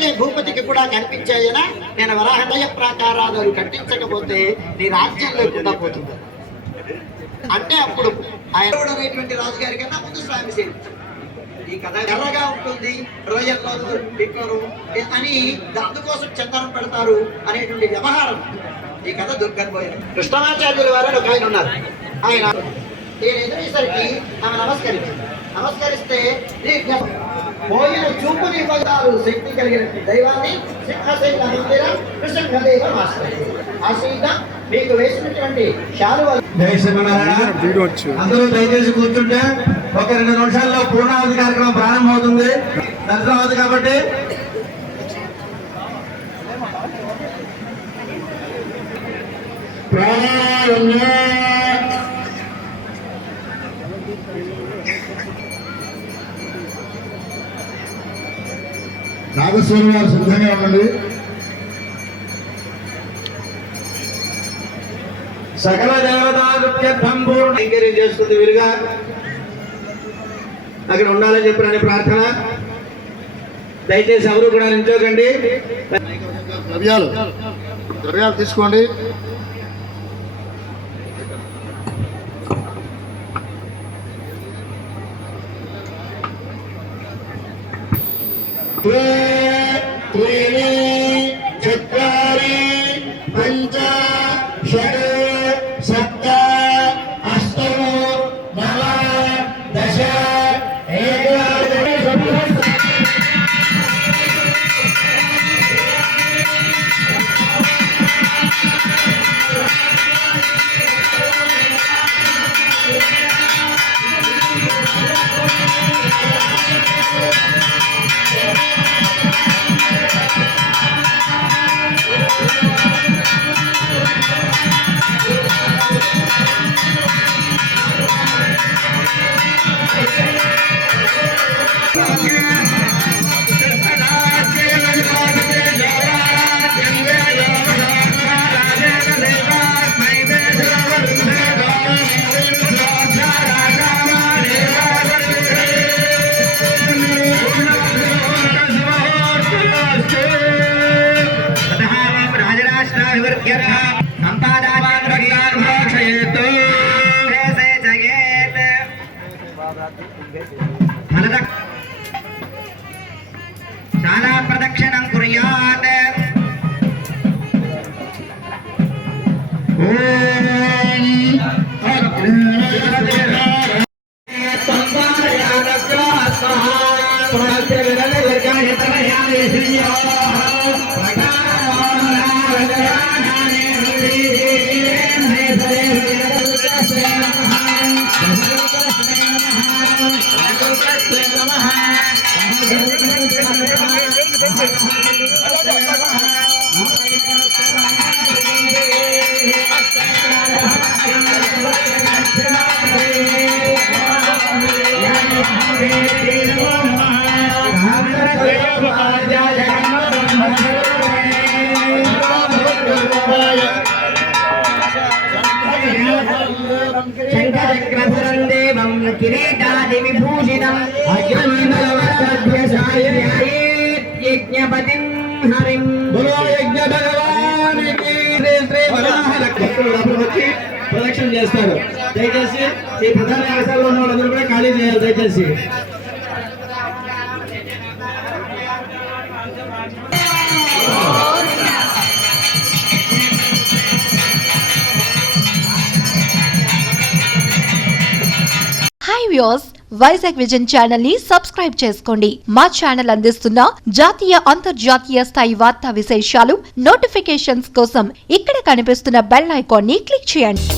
MLA భూపతికి కూడా కనిపించాయనా నేను వరాహలయ ప్రాకారాలు కట్టించకపోతే నీ రాజ్యం లేకుండా పోతుంది అంటే అప్పుడు ఆయన అనేటువంటి రాజుగారి కన్నా ముందు స్వామి సేవించారు. ఈ కథ ఎర్రగా ఉంటుంది, రొయ్యల్లో పిక్కరు అని అందుకోసం చందనం పెడతారు అనేటువంటి వ్యవహారం. ఈ కథ దుర్గపోయింది. కృష్ణమాచార్యుల వారు ఒక ఆయన ఉన్నారు. ఆయన నేను ఎదురేసరికి ఆమె నమస్కరిస్తే పోయిన చూపుని పదాలు శక్తి కలిగినటువంటి దైవాన్ని సింహశైల మందిరం కృష్ణదేవ మాస్టర్ ఆశీత మీకు వేసినటువంటి అందరూ దయచేసి కూర్చుంటే ఒక 2 నిమిషాల్లో పూర్ణావతి కార్యక్రమం ప్రారంభమవుతుంది. దర్శనం అవుతుంది కాబట్టి నాగస్వామి వారు సిద్ధంగా ఉండండి. సకల దేవతార్థం పూర్ణ కైంకర్యం చేసుకుంది వీరుగా అక్కడ ఉండాలని చెప్పిన ప్రార్థన. దయచేసి ఎవరు కూడా నిల్చోకండి. ద్రవ్యాలు తీసుకోండి. చత్వారి పంచ షడ్ సప్త అష్టము నవ దశ చాలా ప్రదక్షిణం కుర్యాత్. శంకరచక్రధరం దేవం కిరీటాది విభూషితం యజ్ఞపతిం హరిం యజ్ఞ భగవానికి వచ్చి ప్రదక్షిణ చేస్తారు. దయచేసి ఈ ప్రధాన అవసరాలు ఉన్న వాళ్ళందరూ కూడా ఖాళీ చేయాలి. దయచేసి hi viewers, Vizag vision channel ని సబ్స్క్రైబ్ చేసుకోండి. మా ఛానల్ అందిస్తున్న జాతీయ అంతర్జాతీయ స్థాయి వార్తా విశేషాలు నోటిఫికేషన్స్ కోసం ఇక్కడ కనిపిస్తున్న బెల్ ఐకాన్ ని క్లిక్ చేయండి.